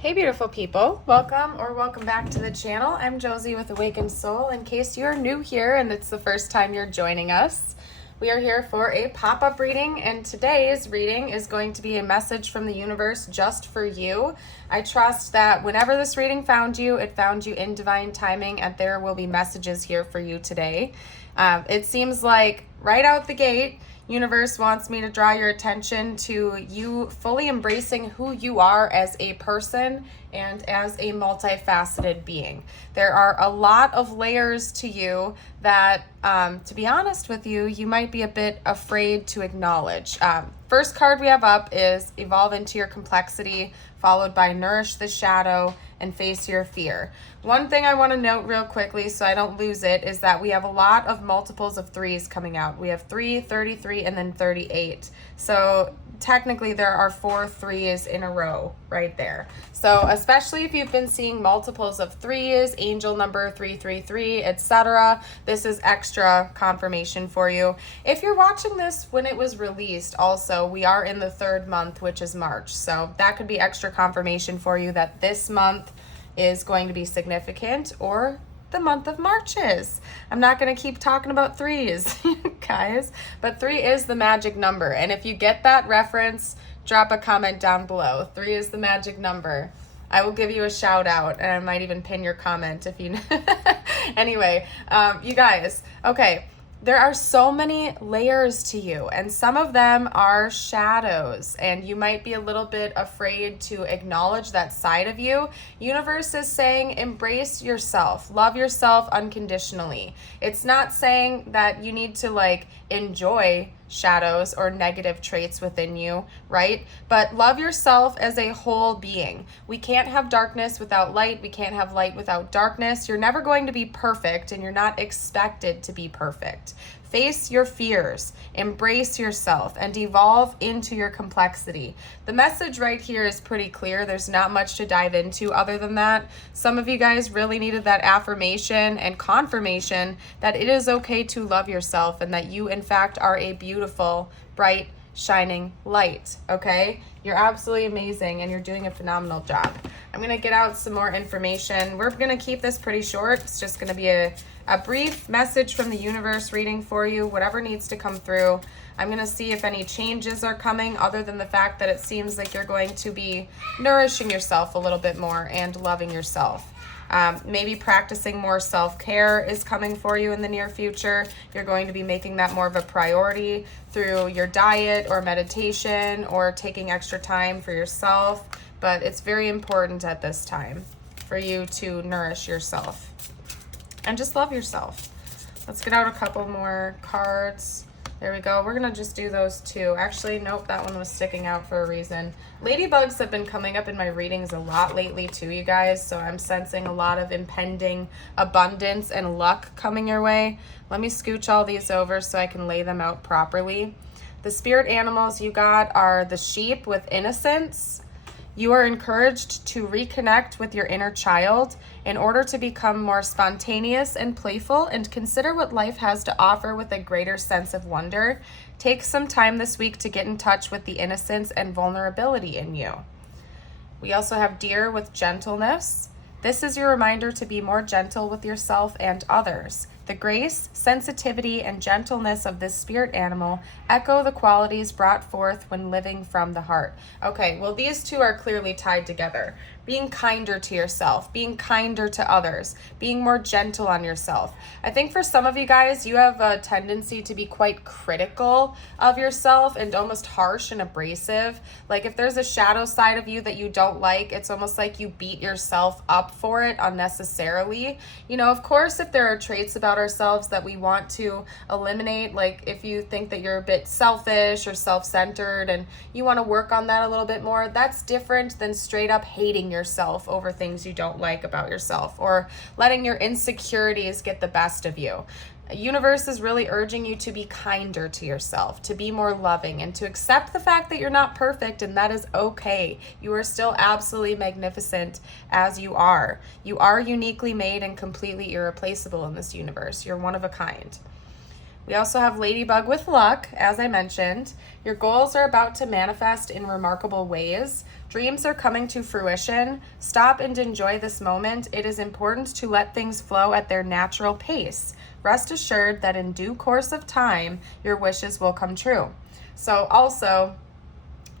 Hey beautiful people, welcome back to the channel. I'm Josie with Awakened Soul. In case you're new here and it's the first time you're joining us, we are here for a pop-up reading, and today's reading is going to be a message from the universe just for you. I trust that whenever this reading found you, it found you in divine timing, and there will be messages here for you today. It seems like right out the gate, universe wants me to draw your attention to you fully embracing who you are as a person and as a multifaceted being. There are a lot of layers to you that, to be honest with you, you might be a bit afraid to acknowledge. First card we have up is Evolve into Your Complexity, followed by Nourish the Shadow and Face Your Fear. One thing I want to note real quickly so I don't lose it is that we have a lot of multiples of threes coming out. We have 3, 33, and then 38. So technically there are 4 threes in a row right there. So especially if you've been seeing multiples of threes, angel number 333, etc., this is extra confirmation for you. If you're watching this when it was released, also, we are in the 3rd month, which is March. So that could be extra confirmation for you that this month is going to be significant, or the month of March is. I'm not going to keep talking about threes, guys, but 3 is the magic number. And if you get that reference, drop a comment down below. 3 is the magic number. I will give you a shout out, and I might even pin your comment if you anyway, you guys, okay. There are so many layers to you, and some of them are shadows, and you might be a little bit afraid to acknowledge that side of you. Universe is saying embrace yourself, love yourself unconditionally. It's not saying that you need to enjoy shadows or negative traits within you, right? But love yourself as a whole being. We can't have darkness without light. We can't have light without darkness. You're never going to be perfect, and you're not expected to be perfect. Face your fears, embrace yourself, and evolve into your complexity. The message right here is pretty clear. There's not much to dive into other than that. Some of you guys really needed that affirmation and confirmation that it is okay to love yourself and that you, in fact, are a beautiful, bright, shining light, okay? You're absolutely amazing, and you're doing a phenomenal job. I'm going to get out some more information. We're going to keep this pretty short. It's just going to be a brief message from the universe reading for you, whatever needs to come through. I'm going to see if any changes are coming other than the fact that it seems like you're going to be nourishing yourself a little bit more and loving yourself. Maybe practicing more self-care is coming for you in the near future. You're going to be making that more of a priority through your diet or meditation or taking extra time for yourself. But it's very important at this time for you to nourish yourself and just love yourself. Let's get out a couple more cards. There we go. We're going to just do those 2. Actually, nope, that one was sticking out for a reason. Ladybugs have been coming up in my readings a lot lately too, you guys. So I'm sensing a lot of impending abundance and luck coming your way. Let me scooch all these over so I can lay them out properly. The spirit animals you got are the sheep with innocence. You are encouraged to reconnect with your inner child in order to become more spontaneous and playful and consider what life has to offer with a greater sense of wonder. Take some time this week to get in touch with the innocence and vulnerability in you. We also have deer with gentleness. This is your reminder to be more gentle with yourself and others. The grace, sensitivity, and gentleness of this spirit animal echo the qualities brought forth when living from the heart. Okay, well, these 2 are clearly tied together. Being kinder to yourself, being kinder to others, being more gentle on yourself. I think for some of you guys, you have a tendency to be quite critical of yourself and almost harsh and abrasive. Like if there's a shadow side of you that you don't like, it's almost like you beat yourself up for it unnecessarily. You know, of course, if there are traits about ourselves that we want to eliminate, like if you think that you're a bit selfish or self-centered and you want to work on that a little bit more, that's different than straight up hating yourself over things you don't like about yourself or letting your insecurities get the best of you. The universe is really urging you to be kinder to yourself, to be more loving, and to accept the fact that you're not perfect, and that is okay. You are still absolutely magnificent as you are. You are uniquely made and completely irreplaceable in this universe. You're one of a kind. We also have Ladybug with luck, as I mentioned. Your goals are about to manifest in remarkable ways. Dreams are coming to fruition. Stop and enjoy this moment. It is important to let things flow at their natural pace. Rest assured that in due course of time, your wishes will come true. So also,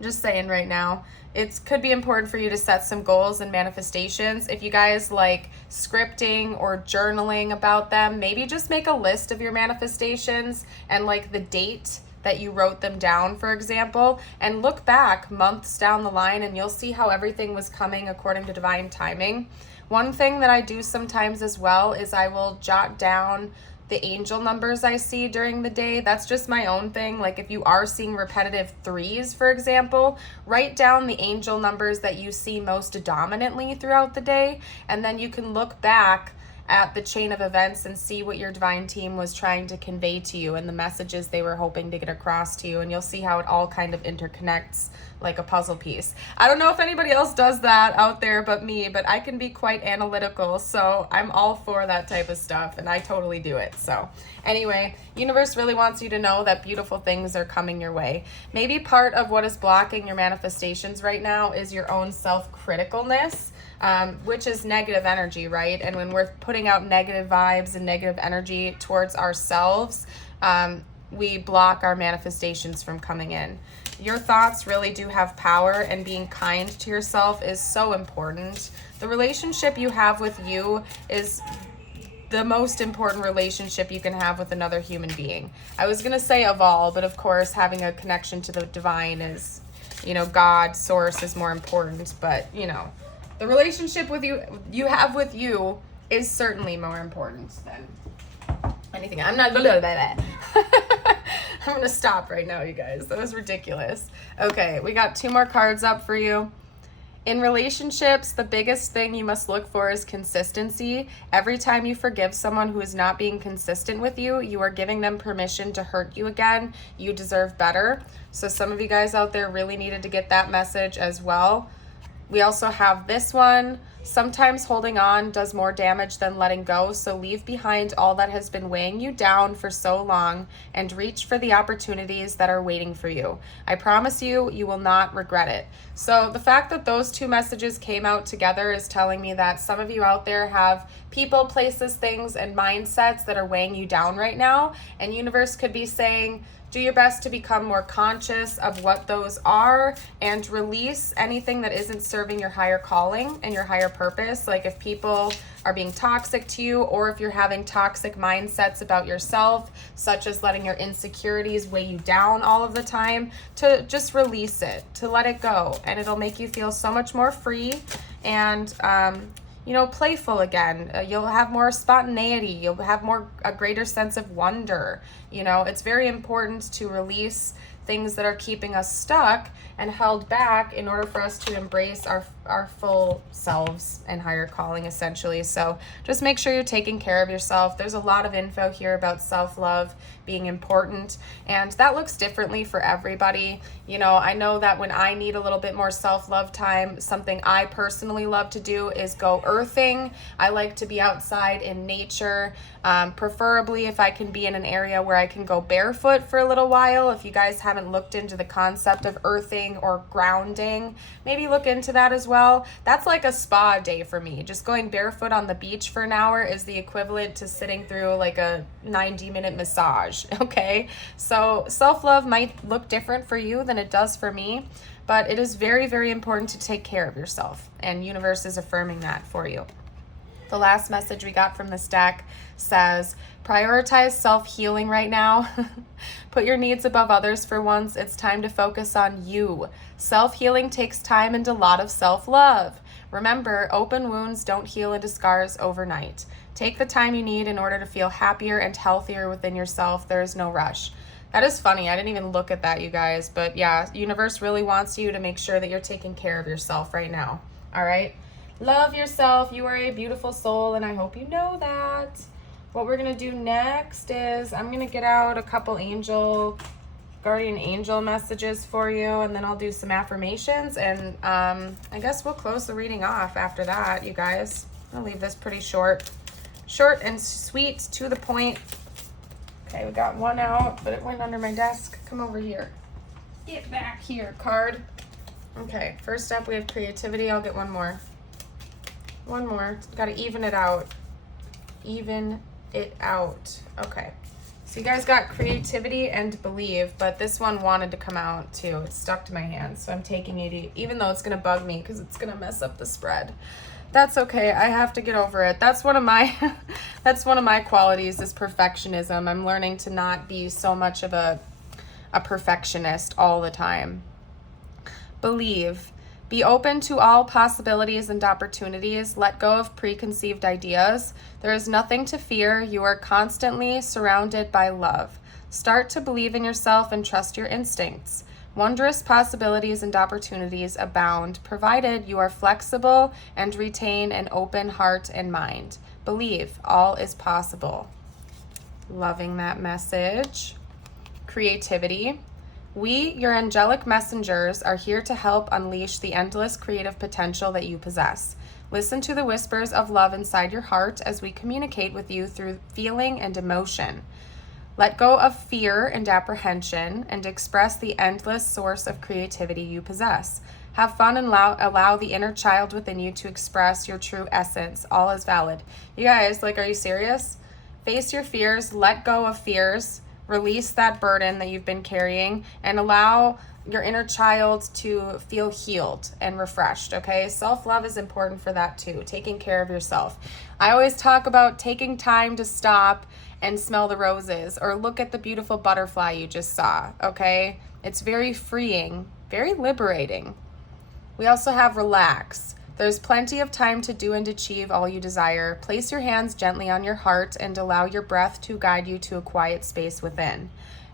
just saying right now, it could be important for you to set some goals and manifestations. If you guys like scripting or journaling about them, maybe just make a list of your manifestations and like the date that you wrote them down, for example, and look back months down the line and you'll see how everything was coming according to divine timing. One thing that I do sometimes as well is I will jot down the angel numbers I see during the day. That's just my own thing. Like if you are seeing repetitive 3s, for example, write down the angel numbers that you see most dominantly throughout the day, and then you can look back at the chain of events and see what your divine team was trying to convey to you and the messages they were hoping to get across to you, and you'll see how it all kind of interconnects like a puzzle piece. I don't know if anybody else does that out there but me, but I can be quite analytical, so I'm all for that type of stuff, and I totally do it. So anyway, universe really wants you to know that beautiful things are coming your way. Maybe part of what is blocking your manifestations right now is your own self-criticalness, which is negative energy, right? And when we're putting out negative vibes and negative energy towards ourselves, we block our manifestations from coming in. Your thoughts really do have power, and being kind to yourself is so important. The relationship you have with you is the most important relationship you can have with another human being. I was going to say of all, but of course having a connection to the divine is, God, source is more important, but the relationship with you have with you is certainly more important than anything. I'm going to stop right now, you guys. That was ridiculous. Okay, we got 2 more cards up for you. In relationships, the biggest thing you must look for is consistency. Every time you forgive someone who is not being consistent with you, you are giving them permission to hurt you again. You deserve better. So some of you guys out there really needed to get that message as well. We also have this one. Sometimes holding on does more damage than letting go, so leave behind all that has been weighing you down for so long and reach for the opportunities that are waiting for you. I promise you, you will not regret it. So the fact that those 2 messages came out together is telling me that some of you out there have people, places, things, and mindsets that are weighing you down right now, and universe could be saying, do your best to become more conscious of what those are and release anything that isn't serving your higher calling and your higher purpose. Like if people are being toxic to you, or if you're having toxic mindsets about yourself, such as letting your insecurities weigh you down all of the time, to just release it, to let it go. And it'll make you feel so much more free and, playful again. You'll have more spontaneity. You'll have a greater sense of wonder. It's very important to release things that are keeping us stuck and held back in order for us to embrace our full selves and higher calling, essentially. So just make sure you're taking care of yourself. There's a lot of info here about self-love being important, and that looks differently for everybody. I know that when I need a little bit more self-love time, something I personally love to do is go earthing. I like to be outside in nature, preferably if I can be in an area where I can go barefoot for a little while. If you guys haven't looked into the concept of earthing or grounding, maybe look into that as well. That's like a spa day for me. Just going barefoot on the beach for an hour is the equivalent to sitting through like a 90-minute massage, okay? So self-love might look different for you than it does for me, but it is very, very important to take care of yourself, and universe is affirming that for you. The last message we got from this deck says, prioritize self-healing right now. Put your needs above others for once. It's time to focus on you. Self-healing takes time and a lot of self-love. Remember, open wounds don't heal into scars overnight. Take the time you need in order to feel happier and healthier within yourself. There is no rush. That is funny. I didn't even look at that, you guys. But yeah, universe really wants you to make sure that you're taking care of yourself right now. All right? Love yourself. You are a beautiful soul, and I hope you know that. What we're going to do next is I'm going to get out a couple guardian angel messages for you, and then I'll do some affirmations, and I guess we'll close the reading off after that, you guys. I'll leave this pretty short and sweet, to the point. Okay, we got one out, but it went under my desk. Come over here. Get back here, card. Okay, first up we have creativity. I'll get one more. One more. Got to even it out. Even it out. Okay. So you guys got creativity and believe, but this one wanted to come out too. It's stuck to my hand, so I'm taking it, even though it's going to bug me because it's going to mess up the spread. That's okay. I have to get over it. That's one of my qualities is perfectionism. I'm learning to not be so much of a perfectionist all the time. Believe. Be open to all possibilities and opportunities. Let go of preconceived ideas. There is nothing to fear. You are constantly surrounded by love. Start to believe in yourself and trust your instincts. Wondrous possibilities and opportunities abound, provided you are flexible and retain an open heart and mind. Believe all is possible. Loving that message. Creativity. We, your angelic messengers, are here to help unleash the endless creative potential that you possess. Listen to the whispers of love inside your heart as we communicate with you through feeling and emotion. Let go of fear and apprehension and express the endless source of creativity you possess. Have fun and allow the inner child within you to express your true essence. All is valid. You guys, are you serious? Face your fears, let go of fears. Release that burden that you've been carrying and allow your inner child to feel healed and refreshed, okay? Self-love is important for that too, taking care of yourself. I always talk about taking time to stop and smell the roses or look at the beautiful butterfly you just saw, okay? It's very freeing, very liberating. We also have relax. There's plenty of time to do and achieve all you desire. Place your hands gently on your heart and allow your breath to guide you to a quiet space within.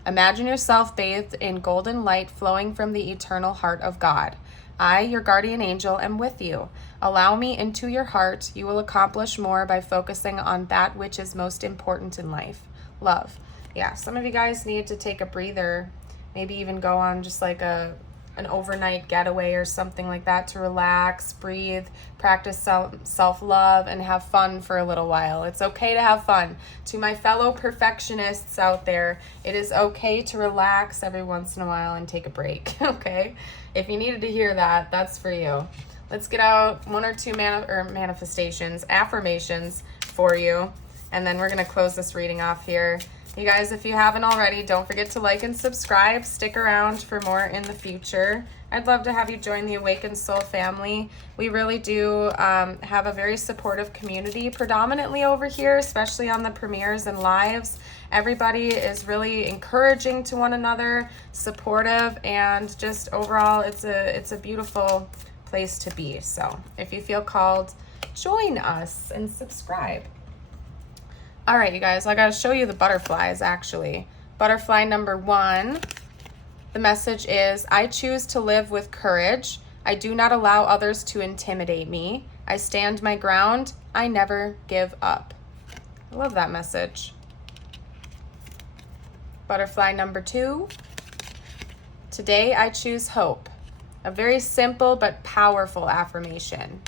Imagine yourself bathed in golden light flowing from the eternal heart of God. I, your guardian angel, am with you. Allow me into your heart. You will accomplish more by focusing on that which is most important in life. Love. Yeah, some of you guys need to take a breather, maybe even go on just like an overnight getaway or something like that to relax, breathe, practice self-love, and have fun for a little while. It's okay to have fun. To my fellow perfectionists out there, it is okay to relax every once in a while and take a break, okay? If you needed to hear that, that's for you. Let's get out one or two manifestations, affirmations for you, and then we're going to close this reading off here. You guys, if you haven't already, don't forget to like and subscribe. Stick around for more in the future. I'd love to have you join the Awakened Soul family. We really do have a very supportive community predominantly over here, especially on the premieres and lives. Everybody is really encouraging to one another, supportive, and just overall it's a beautiful place to be. So if you feel called, join us and subscribe. All right, you guys, I got to show you the butterflies, actually. Butterfly number 1, the message is, I choose to live with courage. I do not allow others to intimidate me. I stand my ground. I never give up. I love that message. Butterfly number 2, today I choose hope. A very simple but powerful affirmation.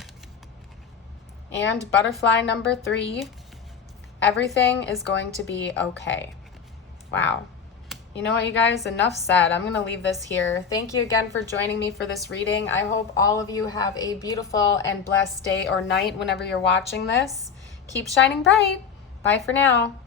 And butterfly number 3, everything is going to be okay. Wow. You know what, you guys? Enough said. I'm going to leave this here. Thank you again for joining me for this reading. I hope all of you have a beautiful and blessed day or night whenever you're watching this. Keep shining bright. Bye for now.